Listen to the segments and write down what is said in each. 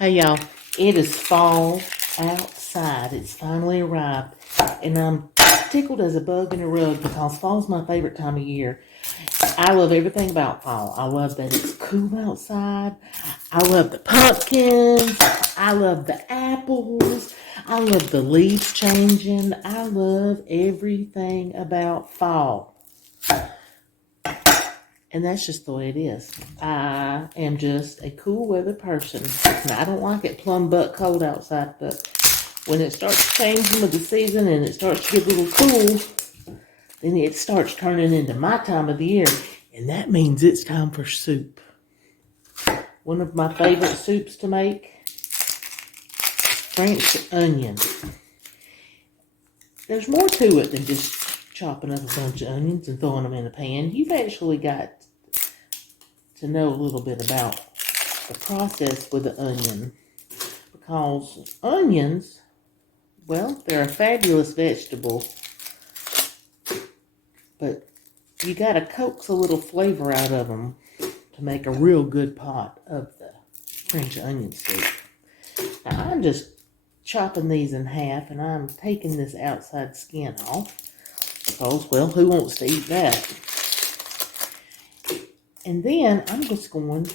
Hey y'all, it is fall outside. It's finally arrived, and I'm tickled as a bug in a rug because fall's my favorite time of year. I love everything about fall. I love that it's cool outside. I love the pumpkins. I love the apples. I love the leaves changing. I love everything about fall. And that's just the way it is. I am just a cool weather person. Now, I don't like it plumb butt cold outside, but when it starts changing with the season and it starts to get a little cool, then it starts turning into my time of the year. And that means it's time for soup. One of my favorite soups to make, French onion. There's more to it than just chopping up a bunch of onions and throwing them in a pan. You've actually got to know a little bit about the process with the onion, because onions, well, they're a fabulous vegetable, but you got to coax a little flavor out of them to make a real good pot of the French onion soup. Now, I'm just chopping these in half, and I'm taking this outside skin off because, well, who wants to eat that? And then I'm just going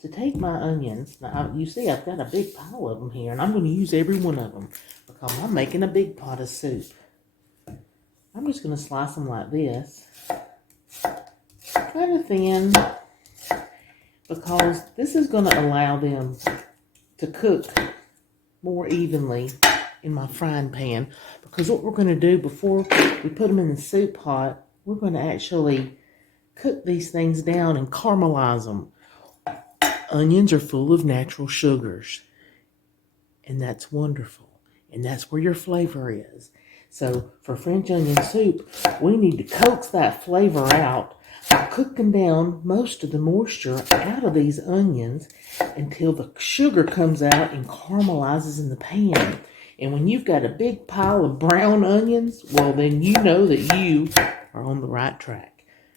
to take my onions. Now, you see I've got a big pile of them here, and I'm going to use every one of them because I'm making a big pot of soup. I'm just going to slice them like this, kind of thin, because this is going to allow them to cook more evenly in my frying pan. Because what we're going to do before we put them in the soup pot, we're going to actually cook these things down and caramelize them. Onions are full of natural sugars, and that's wonderful. And that's where your flavor is. So for French onion soup, we need to coax that flavor out by cooking down most of the moisture out of these onions until the sugar comes out and caramelizes in the pan. And when you've got a big pile of brown onions, well, then you know that you are on the right track,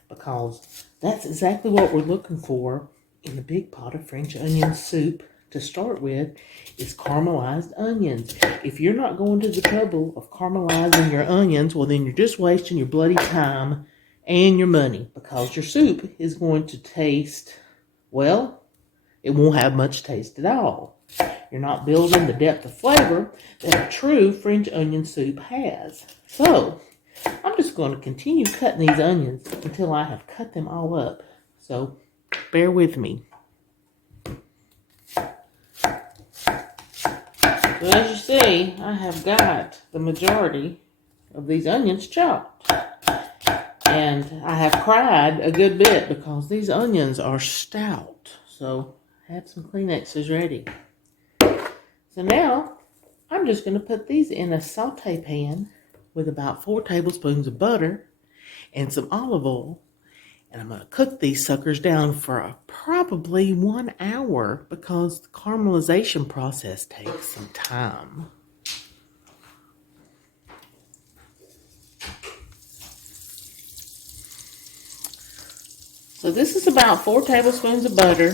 because that's exactly what we're looking for in the big pot of French onion soup to start with, is caramelized onions. If you're not going to the trouble of caramelizing your onions, well, then you're just wasting your bloody time and your money, because your soup is going to taste, well, it won't have much taste at all. You're not building the depth of flavor that a true French onion soup has. So I'm just going to continue cutting these onions until I have cut them all up. So bear with me. So as you see, I have got the majority of these onions chopped. And I have cried a good bit because these onions are stout. So I have some Kleenexes ready. So now I'm just going to put these in a saute pan with about 4 tablespoons of butter and some olive oil. And I'm going to cook these suckers down for probably 1 hour, because the caramelization process takes some time. So this is about 4 tablespoons of butter,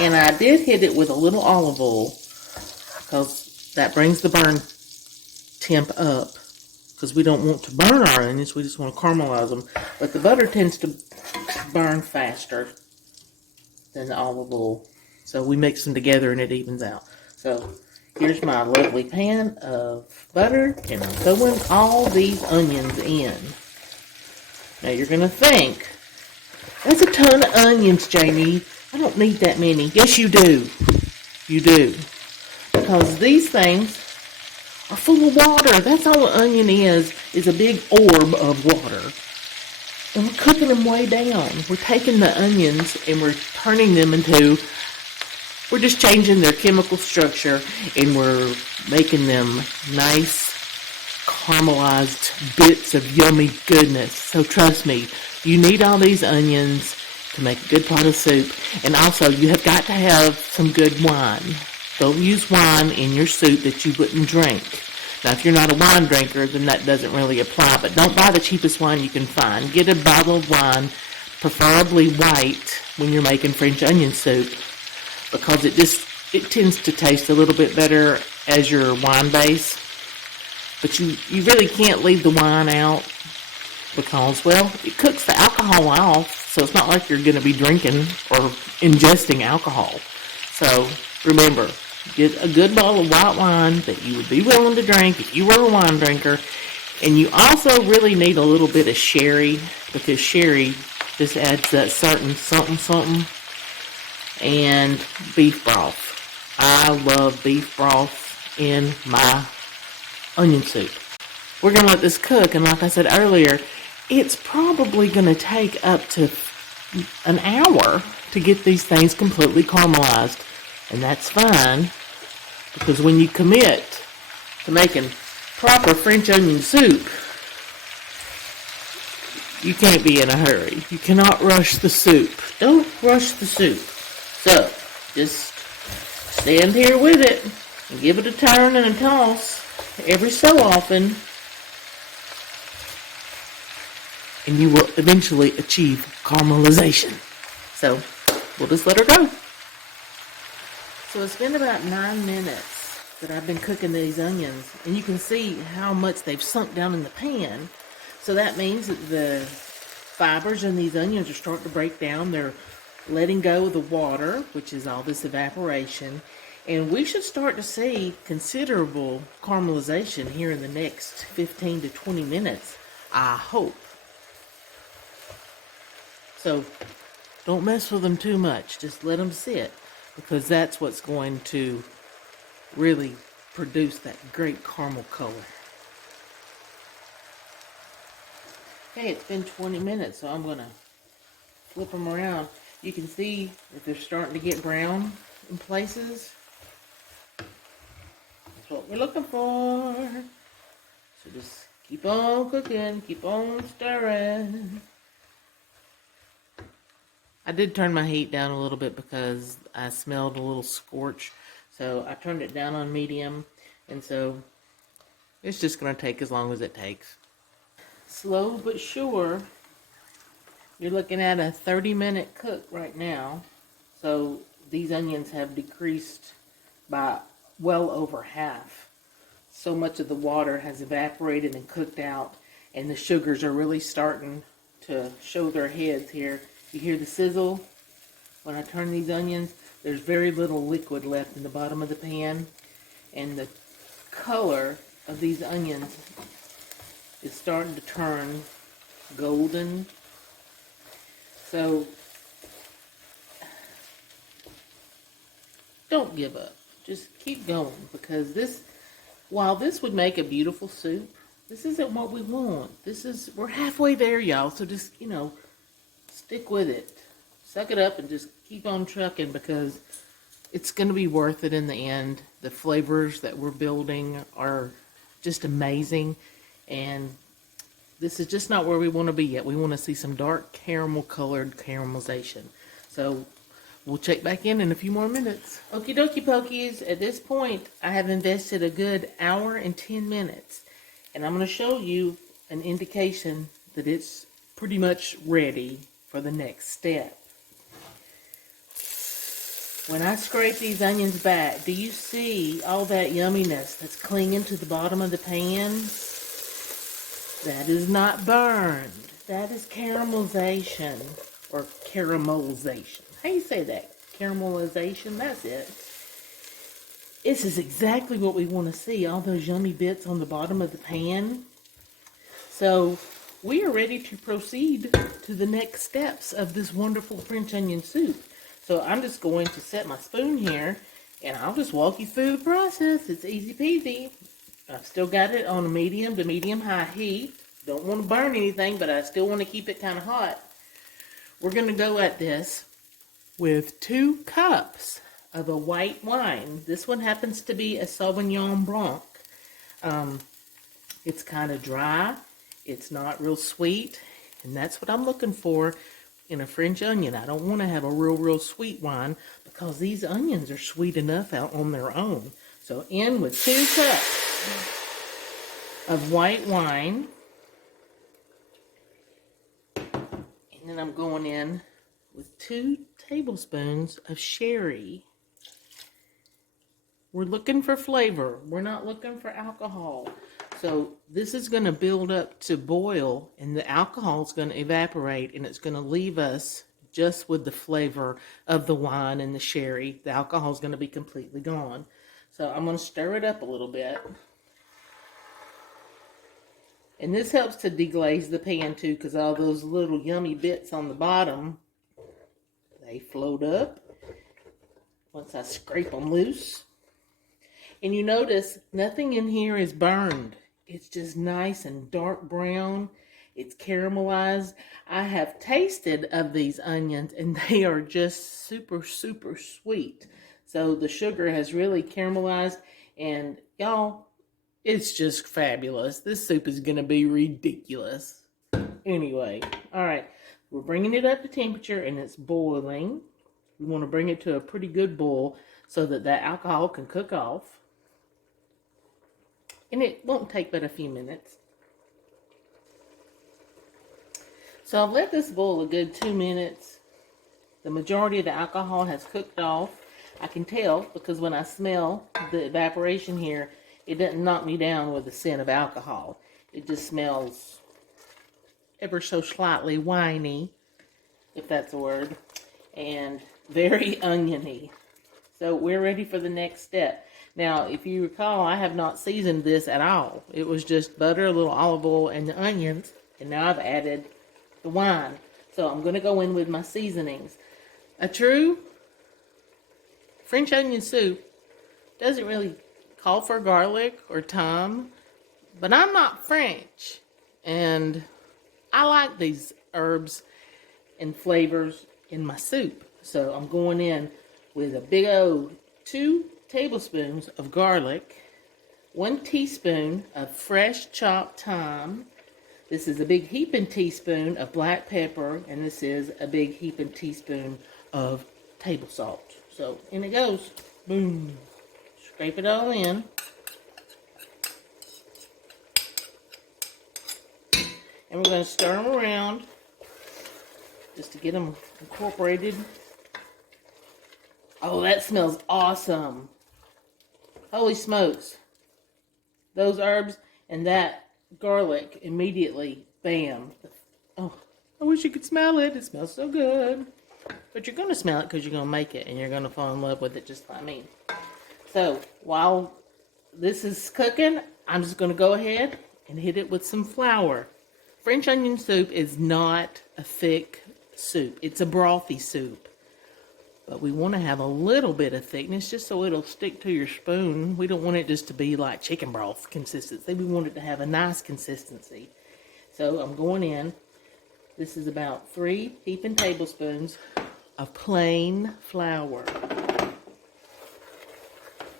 and I did hit it with a little olive oil because that brings the burn temp up, because we don't want to burn our onions, we just want to caramelize them. But the butter tends to burn faster than the olive oil, so we mix them together and it evens out. So here's my lovely pan of butter, and I'm throwing all these onions in. Now you're going to think, that's a ton of onions, Jamie. I don't need that many. Yes, you do. You do. Because these things are full of water. That's all an onion is a big orb of water. And we're cooking them way down. We're taking the onions and we're turning them into, we're just changing their chemical structure, and we're making them nice caramelized bits of yummy goodness. So trust me, you need all these onions to make a good pot of soup. And also, you have got to have some good wine. Don't use wine in your soup that you wouldn't drink. Now, if you're not a wine drinker, then that doesn't really apply. But don't buy the cheapest wine you can find. Get a bottle of wine, preferably white, when you're making French onion soup, because it just it tends to taste a little bit better as your wine base. But you really can't leave the wine out because, well, it cooks the alcohol off, so it's not like you're going to be drinking or ingesting alcohol. So remember, get a good bottle of white wine that you would be willing to drink if you were a wine drinker. And you also really need a little bit of sherry, because sherry just adds that certain something. And beef broth. I love beef broth in my onion soup. We're going to let this cook, and like I said earlier, it's probably going to take up to an hour to get these things completely caramelized. And that's fine, because when you commit to making proper French onion soup, you can't be in a hurry. You cannot rush the soup. Don't rush the soup. So, just stand here with it and give it a turn and a toss every so often, and you will eventually achieve caramelization. So, we'll just let her go. So it's been about 9 minutes that I've been cooking these onions, and you can see how much they've sunk down in the pan. So that means that the fibers in these onions are starting to break down. They're letting go of the water, which is all this evaporation, and we should start to see considerable caramelization here in the next 15 to 20 minutes, I hope. So don't mess with them too much. Just let them sit, because that's what's going to really produce that great caramel color. Okay, it's been 20 minutes, so I'm going to flip them around. You can see that they're starting to get brown in places. That's what we're looking for. So just keep on cooking, keep on stirring. I did turn my heat down a little bit because I smelled a little scorch. So I turned it down on medium. And so it's just going to take as long as it takes. Slow but sure. You're looking at a 30-minute cook right now. So these onions have decreased by well over half. So much of the water has evaporated and cooked out, and the sugars are really starting to show their heads here. You hear the sizzle? When I turn these onions, there's very little liquid left in the bottom of the pan, and the color of these onions is starting to turn golden. So don't give up. Just keep going, because this, while this would make a beautiful soup, this isn't what we want. We're halfway there, y'all. So just, stick with it. Suck it up and just keep on trucking, because it's going to be worth it in the end. The flavors that we're building are just amazing, and this is just not where we want to be yet. We want to see some dark caramel colored caramelization. So we'll check back in a few more minutes. Okie dokie pokies, at this point I have invested a good hour and 10 minutes, and I'm going to show you an indication that it's pretty much ready for the next step. When I scrape these onions back, do you see all that yumminess that's clinging to the bottom of the pan? That is not burned. That is caramelization, or caramelization. How do you say that? Caramelization, that's it. This is exactly what we want to see, all those yummy bits on the bottom of the pan. So we are ready to proceed to the next steps of this wonderful French onion soup. So I'm just going to set my spoon here, and I'll just walk you through the process. It's easy peasy. I've still got it on a medium to medium-high heat. Don't want to burn anything, but I still want to keep it kind of hot. We're going to go at this with 2 cups of a white wine. This one happens to be a Sauvignon Blanc. It's kind of dry. It's not real sweet, and that's what I'm looking for in a French onion. I don't want to have a real sweet wine, because these onions are sweet enough out on their own. So in with 2 cups of white wine. And then I'm going in with 2 tablespoons of sherry. We're looking for flavor. We're not looking for alcohol. So this is going to build up to boil, and the alcohol is going to evaporate, and it's going to leave us just with the flavor of the wine and the sherry. The alcohol is going to be completely gone. So I'm going to stir it up a little bit. And this helps to deglaze the pan too, because all those little yummy bits on the bottom, they float up once I scrape them loose. And you notice nothing in here is burned. It's just nice and dark brown. It's caramelized. I have tasted of these onions and they are just super, super sweet. So the sugar has really caramelized, and y'all, it's just fabulous. This soup is going to be ridiculous. Anyway, all right, we're bringing it up to temperature and it's boiling. We want to bring it to a pretty good boil so that that alcohol can cook off. And it won't take but a few minutes. So I've let this boil a good 2 minutes. The majority of the alcohol has cooked off. I can tell because when I smell the evaporation here, it doesn't knock me down with the scent of alcohol. It just smells ever so slightly winey, if that's a word, and very oniony. So we're ready for the next step. Now, if you recall, I have not seasoned this at all. It was just butter, a little olive oil, and the onions, and now I've added the wine. So I'm going to go in with my seasonings. A true French onion soup doesn't really call for garlic or thyme, but I'm not French, and I like these herbs and flavors in my soup. So I'm going in with a big old 2 tablespoons of garlic, 1 teaspoon of fresh chopped thyme. This is a big heaping teaspoon of black pepper, and this is a big heaping teaspoon of table salt. So in it goes. Boom. Scrape it all in. And we're going to stir them around just to get them incorporated. Oh, that smells awesome. Holy smokes. Those herbs and that garlic immediately, bam. Oh, I wish you could smell it. It smells so good. But you're going to smell it because you're going to make it, and you're going to fall in love with it just like me. So while this is cooking, I'm just going to go ahead and hit it with some flour. French onion soup is not a thick soup. It's a brothy soup. But we want to have a little bit of thickness just so it'll stick to your spoon. We don't want it just to be like chicken broth consistency. We want it to have a nice consistency. So I'm going in. This is about 3 heaping tablespoons of plain flour.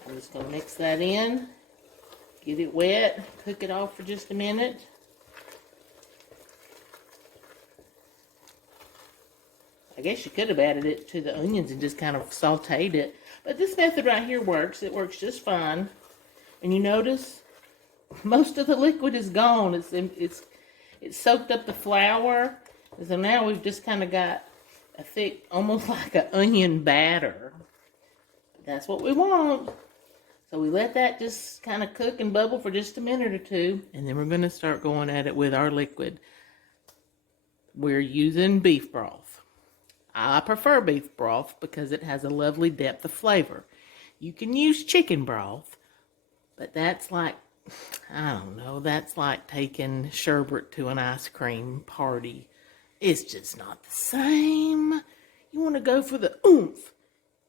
I'm just going to mix that in, get it wet, cook it off for just a minute. I guess you could have added it to the onions and just kind of sauteed it. But this method right here works. It works just fine. And you notice most of the liquid is gone. It's soaked up the flour. And so now we've just kind of got a thick, almost like an onion batter. That's what we want. So we let that just kind of cook and bubble for just a minute or two. And then we're going to start going at it with our liquid. We're using beef broth. I prefer beef broth because it has a lovely depth of flavor. You can use chicken broth, but that's like, I don't know, that's like taking sherbet to an ice cream party. It's just not the same. You want to go for the oomph,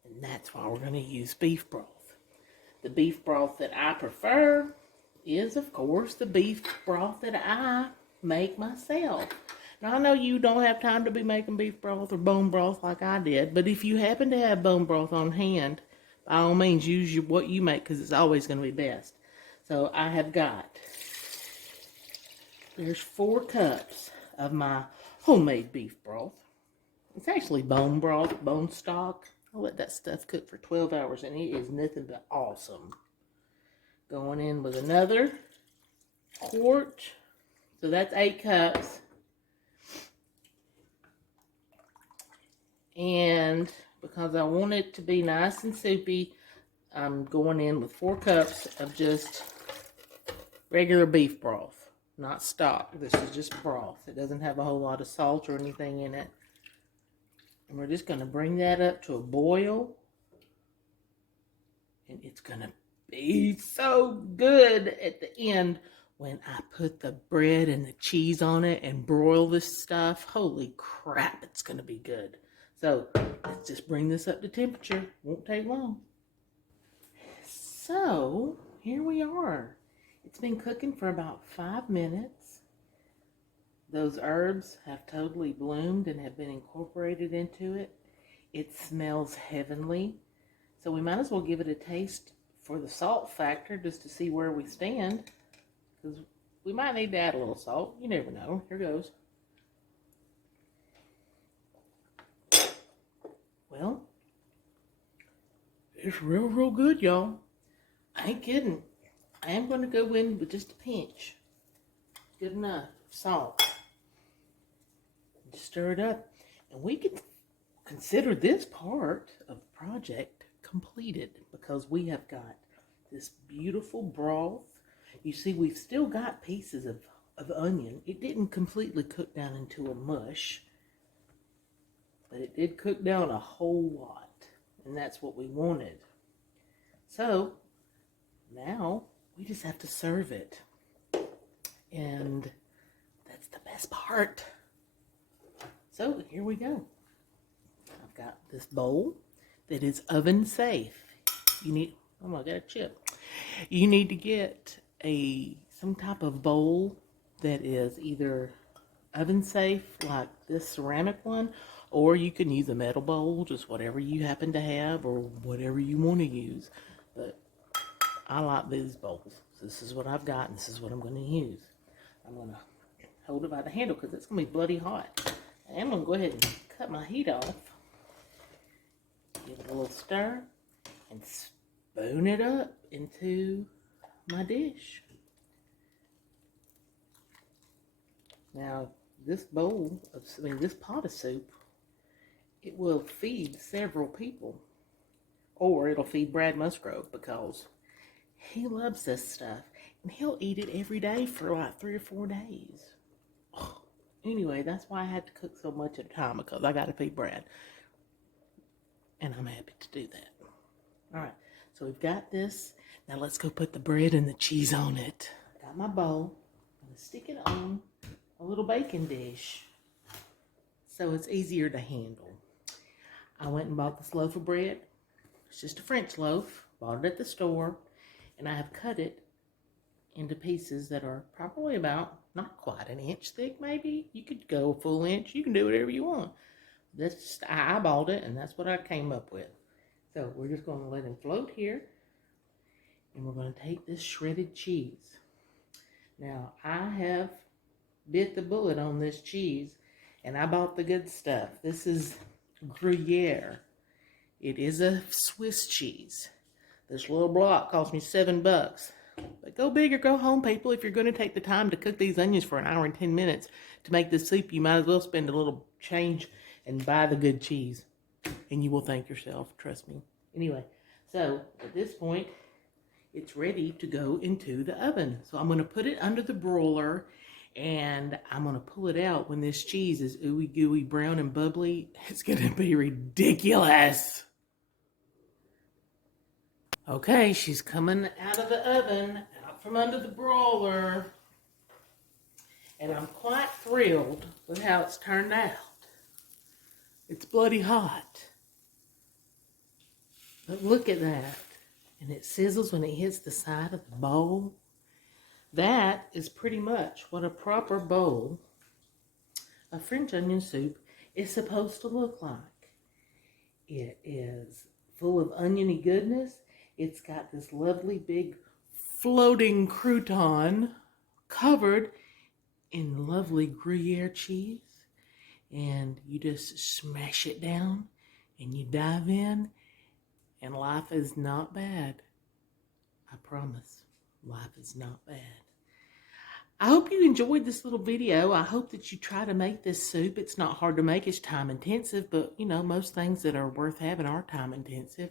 and that's why we're going to use beef broth. The beef broth that I prefer is, of course, the beef broth that I make myself. Now, I know you don't have time to be making beef broth or bone broth like I did, but if you happen to have bone broth on hand, by all means, use what you make because it's always going to be best. So I have got, there's 4 cups of my homemade beef broth. It's actually bone broth, bone stock. I'll let that stuff cook for 12 hours, and it is nothing but awesome. Going in with another quart. So that's 8 cups. And because I want it to be nice and soupy, I'm going in with 4 cups of just regular beef broth, not stock. This is just broth. It doesn't have a whole lot of salt or anything in it. And we're just going to bring that up to a boil. And it's going to be so good at the end when I put the bread and the cheese on it and broil this stuff. Holy crap, it's going to be good. So let's just bring this up to temperature. Won't take long. So here we are. It's been cooking for about 5 minutes. Those herbs have totally bloomed and have been incorporated into it. It smells heavenly. So we might as well give it a taste for the salt factor just to see where we stand. Because we might need to add a little salt. You never know. Here goes. Well, it's real good, y'all. I ain't kidding. I am going to go in with just a pinch. Good enough. Salt. Just stir it up. And we can consider this part of the project completed because we have got this beautiful broth. You see, we've still got pieces of onion. It didn't completely cook down into a mush, but it did cook down a whole lot. And that's what we wanted. So now we just have to serve it. And that's the best part. So here we go. I've got this bowl that is oven safe. You need, oh, I got a chip. You need to get some type of bowl that is either oven safe, like this ceramic one, or you can use a metal bowl, just whatever you happen to have or whatever you want to use. But I like these bowls. So this is what I've got, and this is what I'm going to use. I'm going to hold it by the handle because it's going to be bloody hot. And I'm going to go ahead and cut my heat off. Give it a little stir and spoon it up into my dish. Now, this this pot of soup, it will feed several people. Or it'll feed Brad Musgrove because he loves this stuff. And he'll eat it every day for like 3 or 4 days. Oh, anyway, that's why I had to cook so much at a time, because I got to feed Brad. And I'm happy to do that. All right, so we've got this. Now let's go put the bread and the cheese on it. Got my bowl. I'm going to stick it on a little baking dish so it's easier to handle. I went and bought this loaf of bread. It's just a French loaf. Bought it at the store. And I have cut it into pieces that are probably about, not quite an inch thick maybe. You could go a full inch. You can do whatever you want. That's just, I eyeballed it, and that's what I came up with. So we're just going to let him float here. And we're going to take this shredded cheese. Now, I have bit the bullet on this cheese, and I bought the good stuff. This is Gruyere. It is a Swiss cheese. This little block cost me $7. But go big or go home, people. If you're going to take the time to cook these onions for 1 hour and 10 minutes to make this soup, you might as well spend a little change and buy the good cheese. And you will thank yourself, trust me. Anyway, so at this point, it's ready to go into the oven. So I'm going to put it under the broiler, and I'm going to pull it out when this cheese is ooey gooey, brown and bubbly. It's going to be ridiculous. Okay, she's coming out of the oven, out from under the broiler. And I'm quite thrilled with how it's turned out. It's bloody hot. But look at that. And it sizzles when it hits the side of the bowl. That is pretty much what a proper bowl of French onion soup is supposed to look like. It is full of oniony goodness. It's got this lovely big floating crouton covered in lovely Gruyere cheese. And you just smash it down and you dive in, and life is not bad. I promise, life is not bad. I hope you enjoyed this little video. I hope that you try to make this soup. It's not hard to make. It's time intensive, but you know, most things that are worth having are time intensive.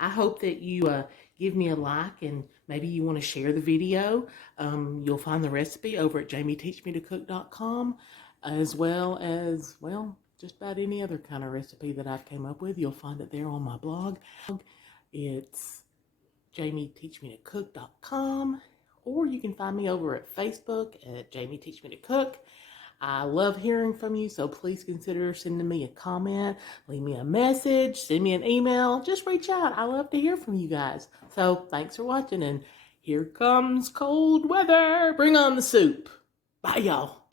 I hope that you give me a like and maybe you want to share the video. You'll find the recipe over at jamieteachmetocook.com, as well as, well, just about any other kind of recipe that I've came up with. You'll find it there on my blog. It's jamieteachmetocook.com, or you can find me over at Facebook at Jamie Teach Me to Cook. I love hearing from you, so please consider sending me a comment, leave me a message, send me an email, just reach out. I love to hear from you guys. So thanks for watching, and here comes cold weather. Bring on the soup. Bye, y'all.